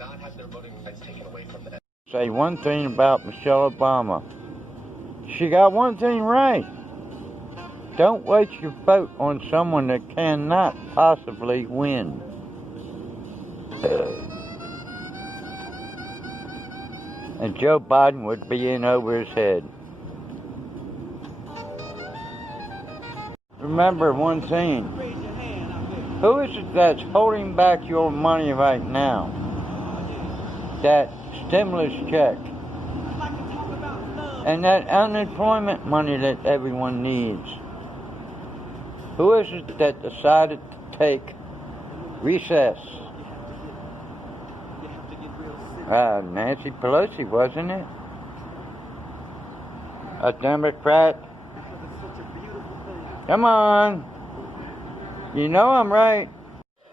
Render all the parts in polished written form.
not have their voting rights taken away from them. Say one thing about Michelle Obama. She got one thing right. Don't waste your vote on someone that cannot possibly win. And Joe Biden would be in over his head. Remember one thing. Who is it that's holding back your money right now? That stimulus check. And that unemployment money that everyone needs. Who is it that decided to take recess? Nancy Pelosi, wasn't it? A Democrat? Come on. You know I'm right.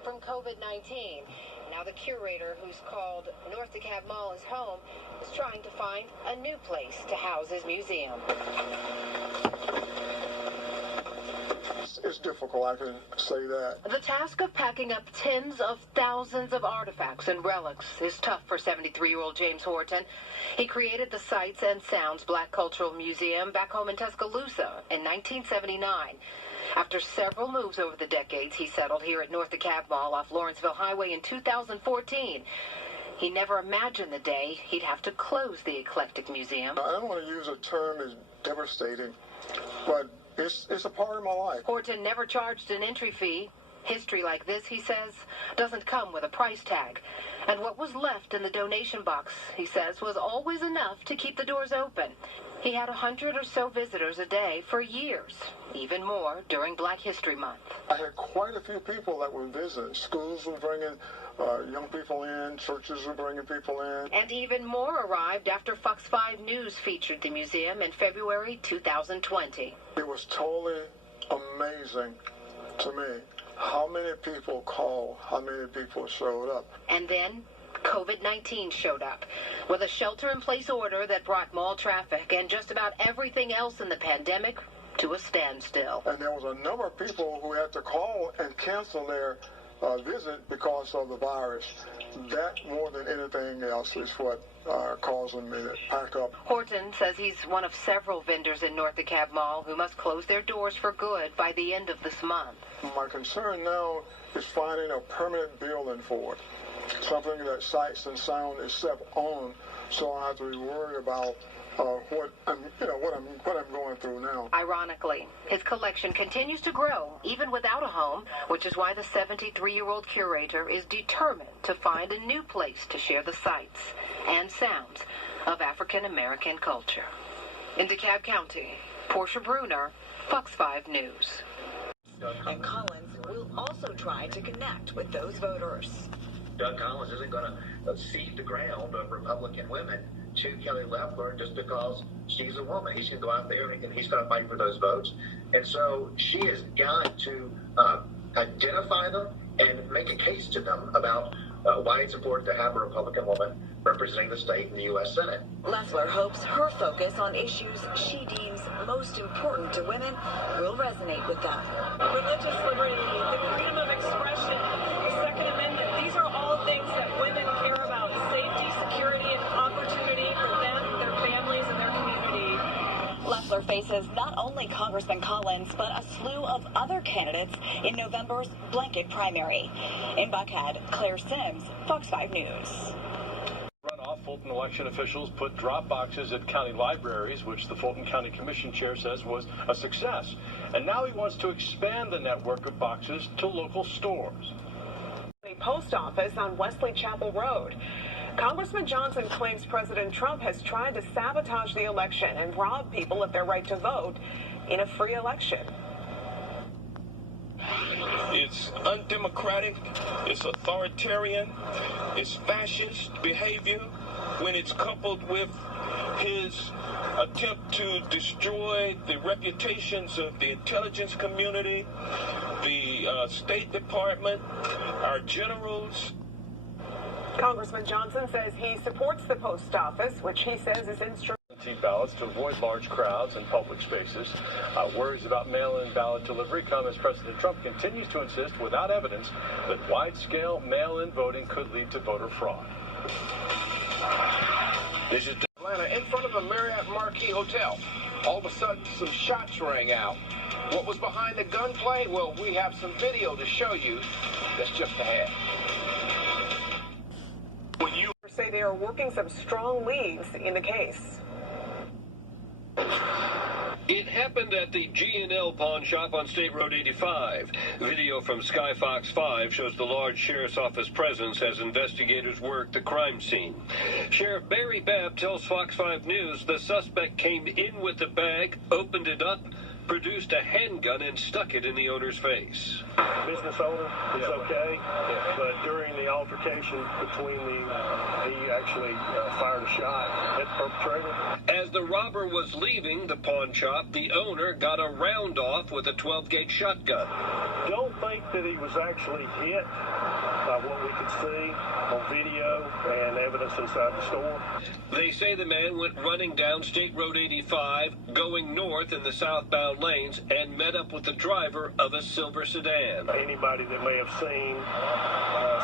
From COVID-19, now the curator, who's called North DeKalb Mall his home, is trying to find a new place to house his museum. It's difficult, I can say that. The task of packing up tens of thousands of artifacts and relics is tough for 73-year-old James Horton. He created the Sights and Sounds Black Cultural Museum back home in Tuscaloosa in 1979. After several moves over the decades, he settled here at North DeKalb Mall off Lawrenceville Highway in 2014. He never imagined the day he'd have to close the eclectic museum. I don't want to use a term as devastating, but it's a part of my life. Horton never charged an entry fee. History like this, he says, doesn't come with a price tag. And what was left in the donation box, he says, was always enough to keep the doors open. He had 100 or so visitors a day for years, even more during Black History Month. I had quite a few people that would visit. Schools were bringing young people in, churches were bringing people in. And even more arrived after Fox 5 News featured the museum in February 2020. It was totally amazing to me how many people called, how many people showed up. And then COVID-19 showed up with a shelter-in-place order that brought mall traffic and just about everything else in the pandemic to a standstill. And there was a number of people who had to call and cancel their visit because of the virus. That, more than anything else, is what causing me to pack up. Horton says he's one of several vendors in North DeKalb Mall who must close their doors for good by the end of this month. My concern now is finding a permanent building for it, something that Sights and Sound is set on, so I have to be worried about what I'm going through now. Ironically, his collection continues to grow even without a home, which is why the 73-year-old curator is determined to find a new place to share the sights and sounds of African American culture. In DeKalb County, Portia Bruner, Fox 5 News. And Collins will also try to connect with those voters. Doug Collins isn't going to cede the ground of Republican women to Kelly Loeffler just because she's a woman. He's going to go out there and he's going to fight for those votes. And so she has got to identify them and make a case to them about why it's important to have a Republican woman representing the state in the U.S. Senate. Loeffler hopes her focus on issues she deems most important to women will resonate with them. Religious liberty, the freedom of expression, the Second Amendment, these are all things that women care about. Safety, security, and opportunity for them, their families, and their community. Loeffler faces not only Congressman Collins, but a slew of other candidates in November's blanket primary. In Buckhead, Claire Sims, Fox 5 News. Runoff, Fulton election officials put drop boxes at county libraries, which the Fulton County Commission chair says was a success. And now he wants to expand the network of boxes to local stores. The post office on Wesley Chapel Road. Congressman Johnson claims President Trump has tried to sabotage the election and rob people of their right to vote in a free election. It's undemocratic, it's authoritarian, it's fascist behavior when it's coupled with his attempt to destroy the reputations of the intelligence community, the State Department, our generals. Congressman Johnson says he supports the post office, which he says is instrumental. absentee ballots to avoid large crowds and public spaces. Worries about mail-in ballot delivery come as President Trump continues to insist, without evidence, that wide-scale mail-in voting could lead to voter fraud. This is Atlanta, in front of a Marriott Marquis Hotel. All of a sudden, some shots rang out. What was behind the gunplay? Well, we have some video to show you. That's just ahead. When you say they are working some strong leads in the case. It happened at the G&L pawn shop on State Road 85. Video from Sky Fox 5 shows the large sheriff's office presence as investigators work the crime scene. Sheriff Barry Babb tells Fox 5 News the suspect came in with the bag, opened it up, produced a handgun, and stuck it in the owner's face. Business owner is okay, but during the altercation between he actually fired a shot at the perpetrator. As the robber was leaving the pawn shop, the owner got a round off with a 12-gauge shotgun. Don't think that he was actually hit by what we could see on video and evidence inside the store. They say the man went running down State Road 85, going north in the southbound lanes, and met up with the driver of a silver sedan. Anybody that may have seen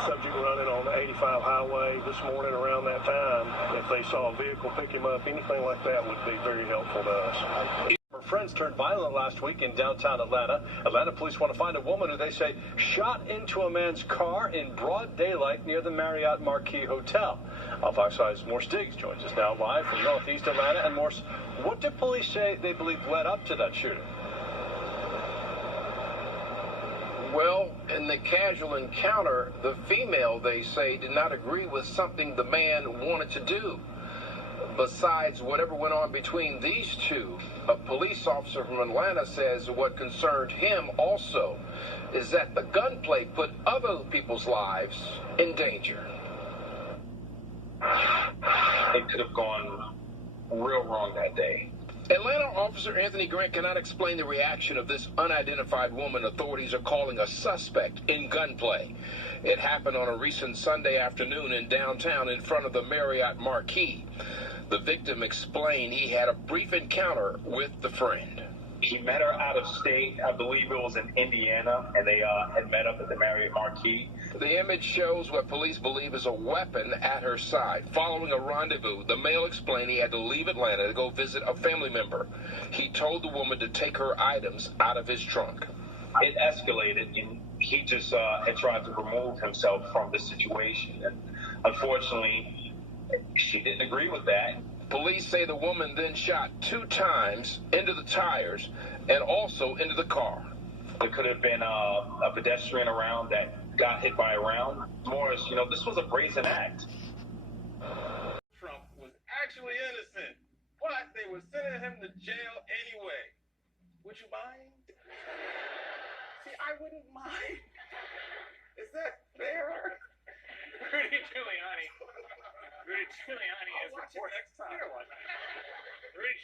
subject running on the 85 highway this morning around that time, if they saw a vehicle pick him up, anything like that would be very helpful to us. Her friends turned violent last week in downtown Atlanta. Atlanta police want to find a woman who they say shot into a man's car in broad daylight near the Marriott Marquis Hotel. Fox 5's Morse Diggs joins us now live from northeast Atlanta. And Morse, what do police say they believe led up to that shooting? Well, in the casual encounter, the female, they say, did not agree with something the man wanted to do. Besides whatever went on between these two, a police officer from Atlanta says what concerned him also is that the gunplay put other people's lives in danger. It could have gone real wrong that day. Atlanta officer Anthony Grant cannot explain the reaction of this unidentified woman authorities are calling a suspect in gunplay. It happened on a recent Sunday afternoon in downtown in front of the Marriott Marquis. The victim explained he had a brief encounter with the friend. He met her out of state. I believe it was in Indiana, and they had met up at the Marriott Marquis. The image shows what police believe is a weapon at her side. Following a rendezvous, the male explained he had to leave Atlanta to go visit a family member. He told the woman to take her items out of his trunk. It escalated, and he just had tried to remove himself from the situation. And unfortunately, she didn't agree with that. Police say the woman then shot 2 times into the tires and also into the car. There could have been a pedestrian around that got hit by a round. Morris, you know, this was a brazen act. Trump was actually innocent, but they were sending him to jail anyway. Would you mind? See, I wouldn't mind. Is that fair? Rudy Giuliani is Rudy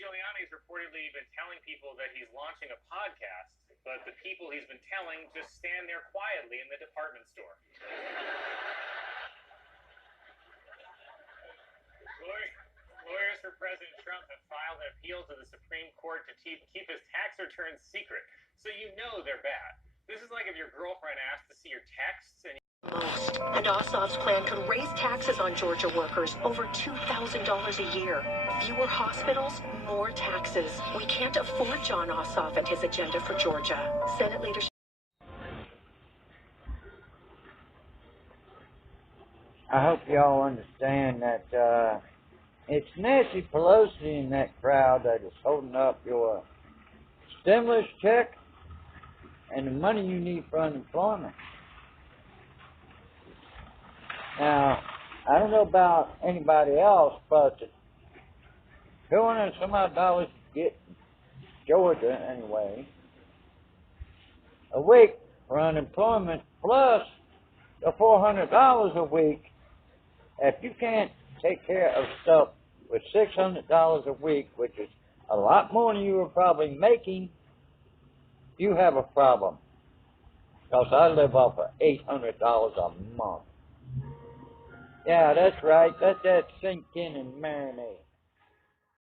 Giuliani has reportedly been telling people that he's launching a podcast, but the people he's been telling just stand there quietly in the department store. Lawyers for President Trump have filed an appeal to the Supreme Court to keep his tax returns secret, so you know they're bad. This is like if your girlfriend asked to see your texts and most. And Ossoff's plan could raise taxes on Georgia workers over $2,000 a year. Fewer hospitals, more taxes. We can't afford John Ossoff and his agenda for Georgia. Senate leadership. I hope y'all understand that it's Nancy Pelosi in that crowd that is holding up your stimulus check and the money you need for unemployment. Now, I don't know about anybody else, but $200 and some odd dollars to get Georgia, anyway, a week for unemployment, plus the $400 a week. If you can't take care of stuff with $600 a week, which is a lot more than you were probably making, you have a problem. Because I live off of $800 a month. Yeah, that's right. Let that sink in and marinate.